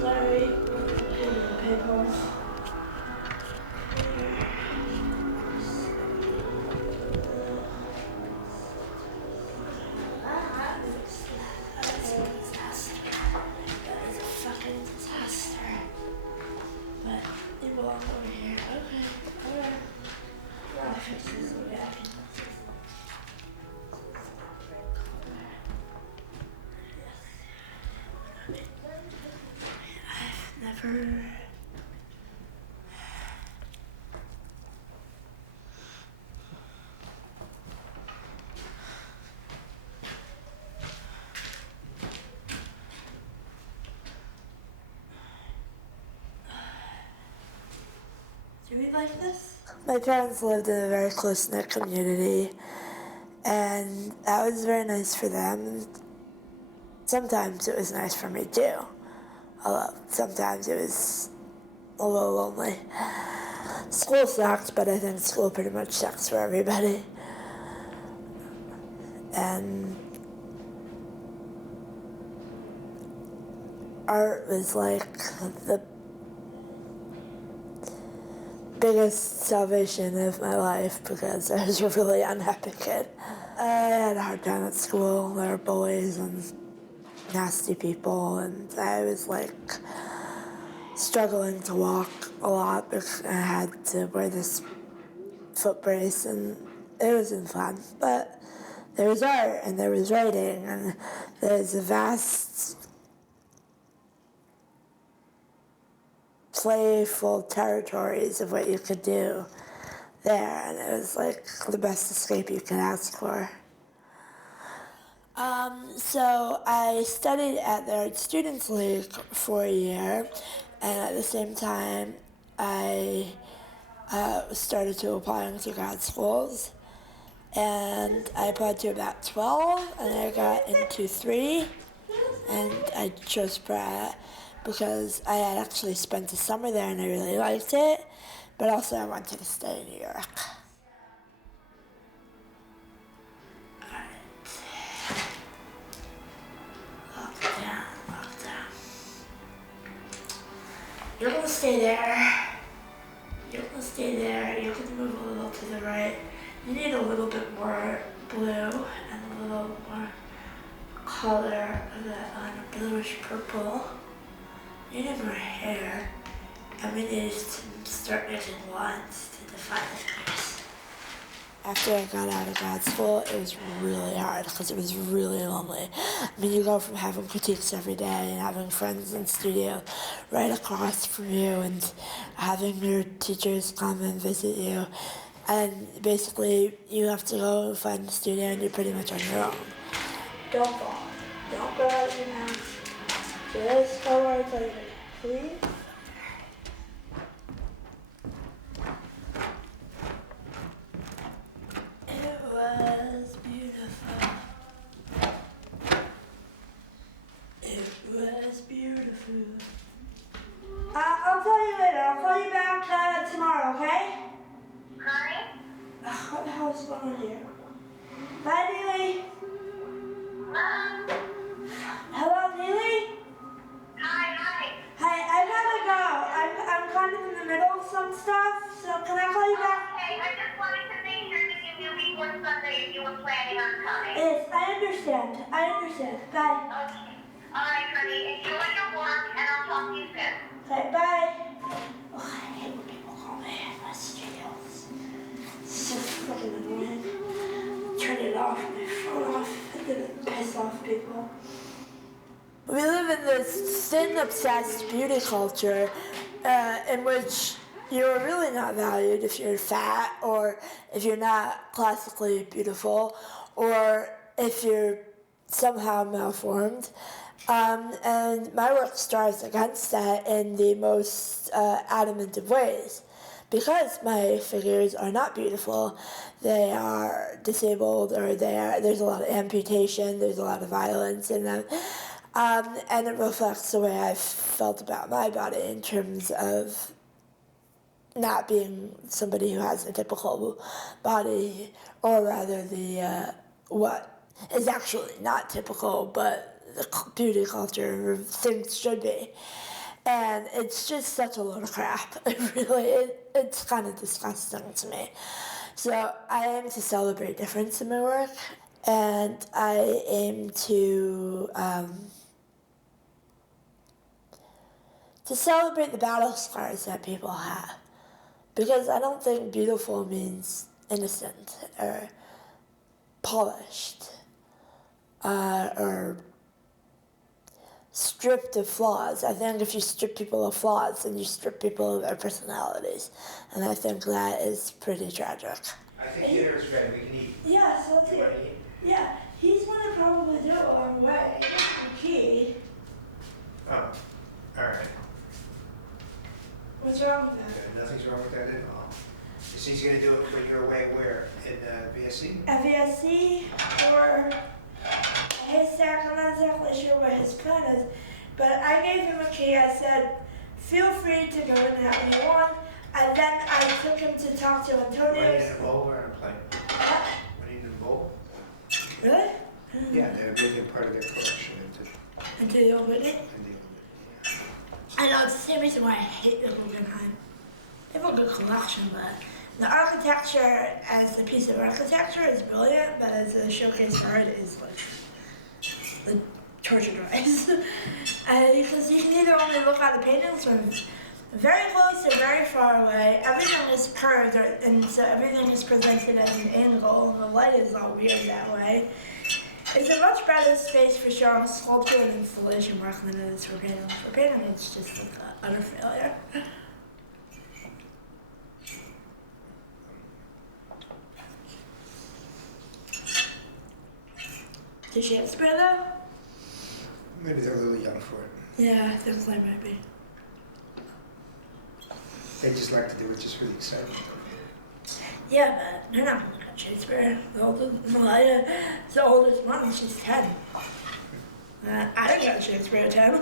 Sorry. Paper. Do we like this? My parents lived in a very close-knit community, and that was very nice for them. Sometimes it was nice for me too, although sometimes it was a little lonely. School sucks, but I think school pretty much sucks for everybody. And art was like the biggest salvation of my life because I was a really unhappy kid. I had a hard time at school. There were bullies and nasty people, and I was like struggling to walk a lot because I had to wear this foot brace, and it wasn't fun. But there was art, and there was writing, and there's a vast playful territories of what you could do there, and it was like the best escape you could ask for. So I studied at the Art Students League for a year, and at the same time I started to apply to grad schools, and I applied to about 12, and I got into 3, and I chose Pratt because I had actually spent the summer there and I really liked it, but also I wanted to stay in New York. Lockdown. You're gonna stay there. You're gonna stay there. You're gonna move a little to the right. You need a little bit more blue and a little more color of that bluish purple. You need more hair, and we need to start making lines to define the face. After I got out of grad school, it was really hard because it was really lonely. I mean, you go from having critiques every day and having friends in studio right across from you and having your teachers come and visit you. And basically, you have to go and find the studio and you're pretty much on your own. Don't fall. Don't go out of your house. Just go where I tell you to, please. It was beautiful. It was beautiful. I'll tell you later. I'll call you back tomorrow, okay? Hi. What the hell is going on here? Bye, Neely. Hello, Neely? Hi. Hi, I gotta go. I'm kind of in the middle of some stuff, so can I call you back? Okay, I just wanted to make sure to give you before Sunday if you were planning on coming. Yes, I understand. Bye. Okay. All right, honey. Enjoy your work, and I'll talk to you soon. Okay, bye. Oh, I hate when people call me in my studios. It's so fucking annoying. Turn it off, my phone off, and then it piss off people. We live in this thin, obsessed beauty culture in which you're really not valued if you're fat or if you're not classically beautiful or if you're somehow malformed. And my work strives against that in the most adamant of ways. Because my figures are not beautiful, they are disabled or there's a lot of amputation, there's a lot of violence in them. And it reflects the way I've felt about my body in terms of not being somebody who has a typical body, or rather the what is actually not typical, but the beauty culture thinks should be. And it's just such a load of crap. It's kind of disgusting to me. So I aim to celebrate difference in my work, and I aim to celebrate the battle scars that people have. Because I don't think beautiful means innocent or polished or stripped of flaws. I think if you strip people of flaws, then you strip people of their personalities. And I think that is pretty tragic. I think dinner is ready. We can eat. Yeah, so let's You eat. want to eat? Yeah, he's gonna probably do it along the way. The key. Oh, all right. What's wrong with that? Okay, nothing's wrong with that at all. So he's going to do it when you're away where? In VSC? At VSC or Haystack, I'm not exactly sure what his plan is, but I gave him a key. I said, feel free to go in however you want. And then I took him to talk to Antonio. Are you in a bowl or on a plate? What? Are you in a bowl? Really? Yeah, they're moving part of their collection Into the old building? into the I know, it's the same reason why I hate the Guggenheim. They have a good collection, but the architecture as a piece of architecture is brilliant, but as a showcase for art is like the torture device. Because you can either only look at the paintings from very close or very far away. Everything is curved, and so everything is presented at an angle, and the light is all weird that way. It's a much better space for showing sculpture and installation work than it is for painting. For painting, it's just like an utter failure. Did Shakespeare though? Maybe they're a little young for it. Yeah, I think they might be. They just like to do it just for the excitement. Yeah, but they're not gonna look at Shakespeare. The oldest one, she's 10. I didn't get Shakespeare at 10.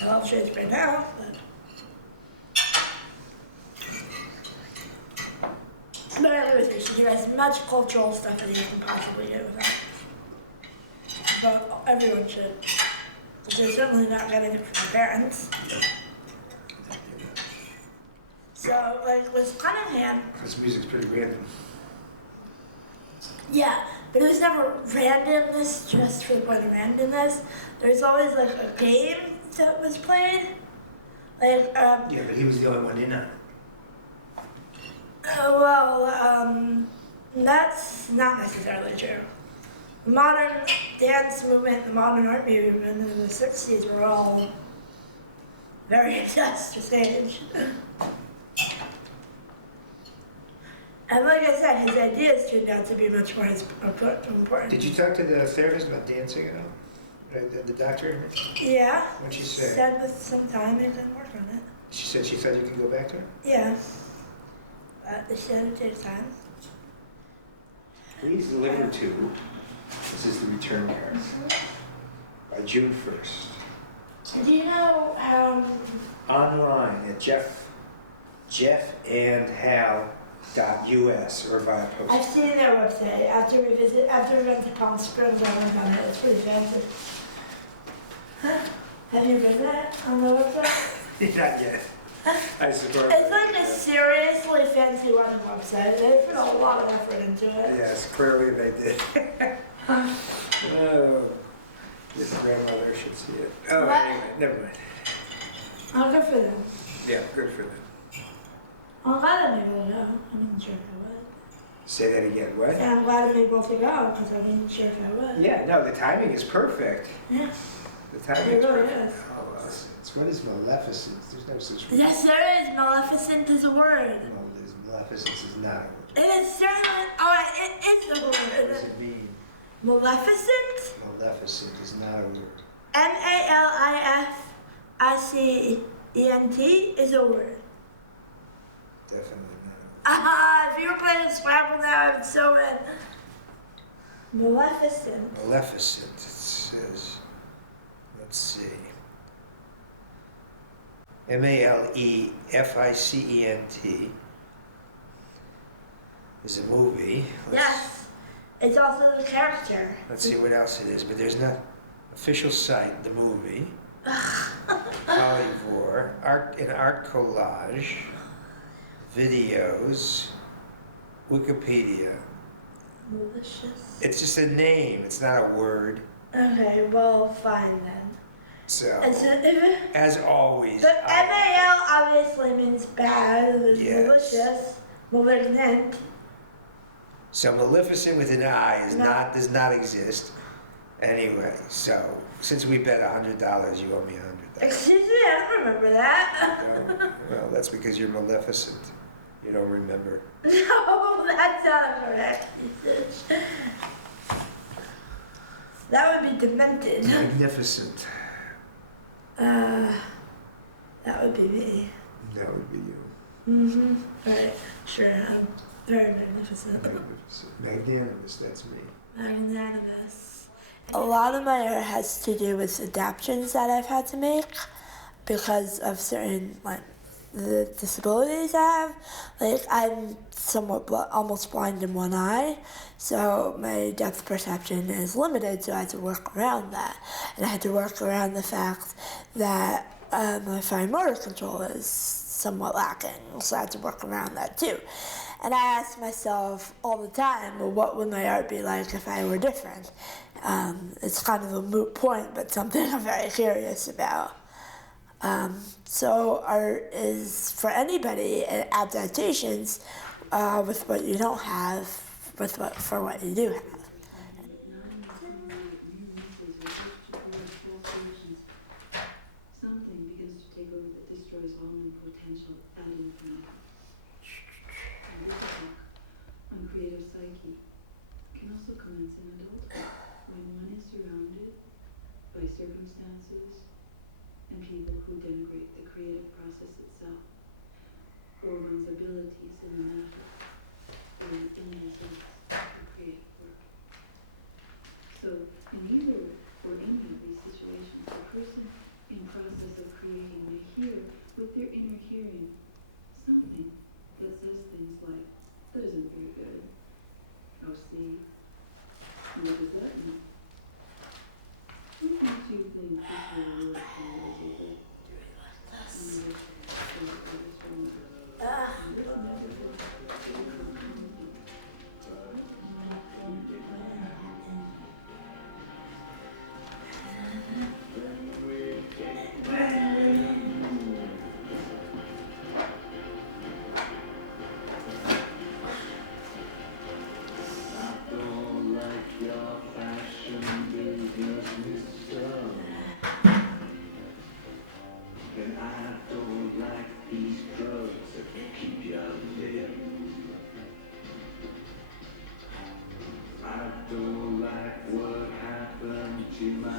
I love Shakespeare now, but I agree with you. She did as much cultural stuff as you can possibly do with that. But everyone should. They're certainly not getting it from their parents. So, like, with Cunningham, This music's pretty random. yeah, but it was never randomness just for the point of randomness. There's always, like, a game that was played. Like, Yeah, but he was the only one in on it. That's not necessarily true. The modern dance movement, the modern art movement in the 60s were all very obsessed with stage. And like I said, his ideas turned out to be much more important. Did you talk to the therapist about dancing at all? The doctor? Yeah. What'd she say? Said with some time they can work on it. She said she thought you could go back to her? Yeah. But they said it takes time. Please deliver to, this is the return card, by June 1st. Do you know how... Online at jeffandhal.us or via post. I've seen their website. After we went to Palm Springs, I went on it. It's pretty fancy. Huh? Have you been there on the website? Not yet. I suppose. It's like a seriously fancy wedding website. They put a lot of effort into it. Yes, clearly they did. Oh, this grandmother should see it. Oh, What? anyway, never mind. Oh, good for them. Yeah, good for them. I'm glad I'm able to go. I wasn't sure if I would. Say that again, what? And I'm glad I'm able to go because I wasn't sure if I would. Yeah, no, the timing is perfect. Yeah. The timing It is really perfect. is. Oh, well, it's what is maleficent? There's no such word. Yes, there is. Maleficent is a word. No, there's maleficence is not a word. It is certainly. Oh, it is a What word. does it mean? Maleficent? Maleficent is not a word. Malifacent is a word. Definitely not. Aha! If you were playing Scrabble now, I'd so in. Maleficent. Maleficent, it says. Let's see. Maleficent is a movie. Yes. It's also the character. Let's see what else it is, but there's not a official site, the movie, Polyvore, an art collage, videos, Wikipedia. Malicious. It's just a name, it's not a word. Okay, well, fine then. So, And so if as always, but MAL obviously means bad. There's Yes. malicious, malignant. So Maleficent with an I does not exist. Anyway, so since we bet $100, you owe me $100. Excuse me, I don't remember that. No? Well, that's because you're Maleficent. You don't remember. No, that's not a correct usage. That would be demented. Magnificent. That would be me. That would be you. Mm-hmm. Right. Sure. I'm very magnificent. Magnificent. Magnanimous, that's me. Magnanimous. A lot of my art has to do with adaptations that I've had to make because of certain the disabilities I have. Like I'm somewhat almost blind in one eye, so my depth perception is limited. So I had to work around that, and I had to work around the fact that my fine motor control is somewhat lacking. So I had to work around that too. And I ask myself all the time, well, what would my art be like if I were different? It's kind of a moot point, but something I'm very curious about. So art is, for anybody, adaptations with what you don't have, for what you do have. Something begins to take over that destroys all new potential ad infinitum. And this attack on creative psyche can also commence in adulthood when one is surrounded by circumstances and people who denigrate the creative process itself, or one's abilities in the matter, or in the results of creative work. So, in either or any of these situations, the person in process of creating may hear with their inner hearing something that says things like, that isn't very good. Oh, see, what does that mean? What makes you think this will work for Elizabeth? I don't like what happened to my